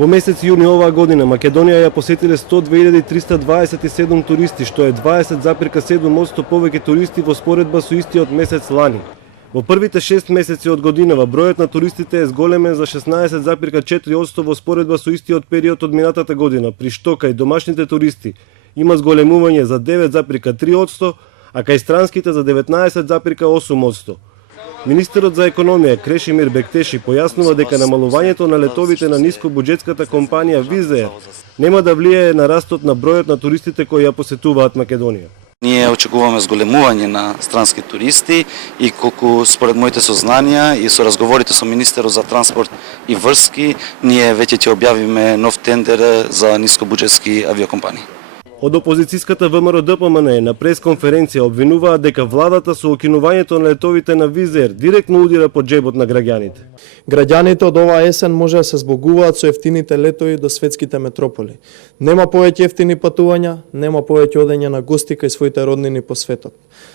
Во месец јуни оваа година Македонија ја посетиле 102.327 туристи, што е 20,7% повеќе туристи во споредба со истиот месец лани. Во првите 6 месеци од годинава бројот на туристите е зголемен за 16,4% во споредба со истиот период од минатата година, при што кај домашните туристи има зголемување за 9,3%, а кај странските за 19,8%. Министерот за економија Крешимир Бектеши појаснува дека намалувањето на летовите на нискобуџетската компанија Wizz Air нема да влијае на растот на бројот на туристите кои ја посетуваат Македонија. Ние очекуваме зголемување на странски туристи и колку според моите сознанија и со разговорите со министерот за транспорт и врски, ние веќе ќе објавиме нов тендер за нискобуџетски авиокомпании. Од опозицијската ВМРО-ДПМН на пресконференција обвинуваа дека владата со укинувањето на летовите на Wizz Air директно удира по џебот на граѓаните. Граѓаните од оваа есен може да се збогуваат со ефтините летови до светските метрополи. Нема повеќе ефтини патувања, нема повеќе одење на гости кај своите роднини по светот.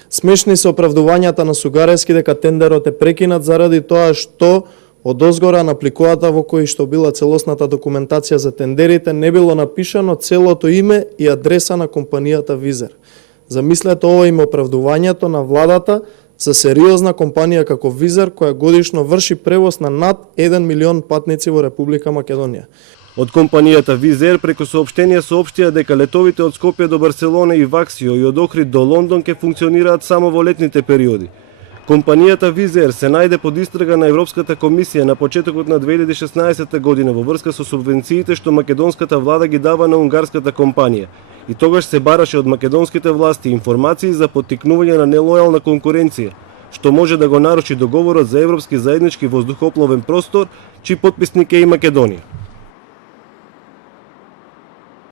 Смешни се оправдувањата на Сугарески дека тендерот е прекинат заради тоа што од озгора на пликувата во кои што била целосната документација за тендерите не било напишано целото име и адреса на компанијата Wizz Air. Замислете ова им оправдувањето на владата за сериозна компанија како Wizz Air која годишно врши превоз на над 1 милион патници во Република Македонија. Од компанијата Wizz Air преку соопштенија соопштија дека летовите од Скопје до Барселона и Ваксио и од Охрид до Лондон ќе функционираат само во летните периоди. Компанијата Wizz Air се најде под истрага на Европската комисија на почетокот на 2016 година во врска со субвенциите што македонската влада ги дава на унгарската компанија. И тогаш се бараше од македонските власти информации за поттикнување на нелојална конкуренција, што може да го наруши договорот за европски заеднички воздухопловен простор, чиј потписник е и Македонија.